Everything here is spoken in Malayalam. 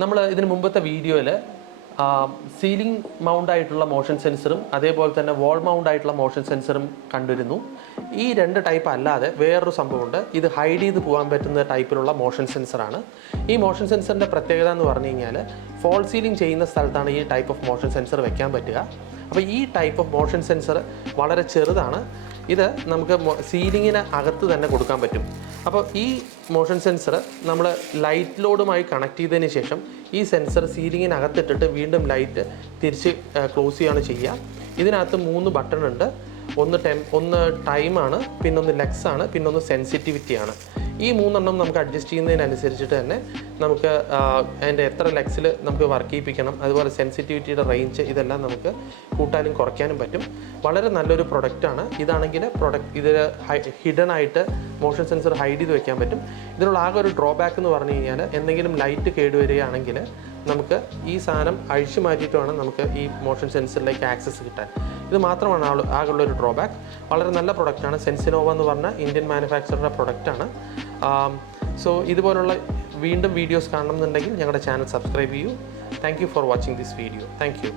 നമ്മൾ ഇതിന് മുമ്പത്തെ വീഡിയോയിൽ സീലിംഗ് മൗണ്ട് ആയിട്ടുള്ള മോഷൻ സെൻസറും അതേപോലെ തന്നെ വാൾ മൗണ്ട് ആയിട്ടുള്ള മോഷൻ സെൻസറും കണ്ടിരുന്നു. ഈ രണ്ട് ടൈപ്പ് അല്ലാതെ വേറൊരു സംഭവമുണ്ട്. ഇത് ഹൈഡ് ചെയ്ത് പോകാൻ പറ്റുന്ന ടൈപ്പിലുള്ള മോഷൻ സെൻസറാണ്. ഈ മോഷൻ സെൻസറിൻ്റെ പ്രത്യേകത എന്ന് പറഞ്ഞു കഴിഞ്ഞാൽ ഫോൾ സീലിംഗ് ചെയ്യുന്ന സ്ഥലത്താണ് ഈ ടൈപ്പ് ഓഫ് മോഷൻ സെൻസർ വെക്കാൻ പറ്റുക. അപ്പോൾ ഈ ടൈപ്പ് ഓഫ് മോഷൻ സെൻസർ വളരെ ചെറുതാണ്. ഇത് നമുക്ക് സീലിങ്ങിന് അകത്ത് തന്നെ കൊടുക്കാൻ പറ്റും. അപ്പോൾ ഈ മോഷൻ സെൻസർ നമ്മൾ ലൈറ്റ് ലോഡുമായി കണക്ട് ചെയ്തതിന് ശേഷം ഈ സെൻസർ സീലിങ്ങിനകത്തിട്ടിട്ട് വീണ്ടും ലൈറ്റ് തിരിച്ച് ക്ലോസ് ചെയ്യുകയാണ് ചെയ്യുക. ഇതിനകത്ത് 3 ബട്ടൺ ഉണ്ട്. ഒന്ന് ടൈമാണ്, പിന്നൊന്ന് ലെക്സ് ആണ്, പിന്നൊന്ന് സെൻസിറ്റിവിറ്റിയാണ്. ഈ 3 എണ്ണം നമുക്ക് അഡ്ജസ്റ്റ് ചെയ്യുന്നതിനനുസരിച്ചിട്ട് തന്നെ നമുക്ക് അതിൻ്റെ എത്ര ലെക്സിൽ നമുക്ക് വർക്ക് ചെയ്യിപ്പിക്കണം, അതുപോലെ സെൻസിറ്റിവിറ്റിയുടെ റേഞ്ച്, ഇതെല്ലാം നമുക്ക് കൂട്ടാനും കുറയ്ക്കാനും പറ്റും. വളരെ നല്ലൊരു പ്രൊഡക്റ്റാണ്. ഇതാണെങ്കിൽ ഇതിൽ ഹിഡൻ ആയിട്ട് മോഷൻ സെൻസർ ഹൈഡ് ചെയ്ത് വെക്കാൻ പറ്റും. ഇതിനുള്ള ആകെ ഒരു ഡ്രോബാക്ക് എന്ന് പറഞ്ഞു കഴിഞ്ഞാൽ എന്തെങ്കിലും ലൈറ്റ് കേടുവരികയാണെങ്കിൽ നമുക്ക് ഈ സാധനം അഴിച്ചു മാറ്റിയിട്ട് വേണം നമുക്ക് ഈ മോഷൻ സെൻസറിലേക്ക് ആക്സസ് കിട്ടാൻ. ഇത് മാത്രമാണ് ആകെയുള്ളൊരു ഡ്രോബാക്ക്. വളരെ നല്ല പ്രൊഡക്റ്റാണ്. സെൻസിനോവ എന്ന് പറഞ്ഞ ഇന്ത്യൻ മാനുഫാക്ചറുടെ പ്രൊഡക്റ്റാണ്. സോ ഇതുപോലുള്ള വീണ്ടും വീഡിയോസ് കാണണമെന്നുണ്ടെങ്കിൽ ഞങ്ങളുടെ ചാനൽ സബ്സ്ക്രൈബ് ചെയ്യൂ. Thank you for watching this video. Thank you.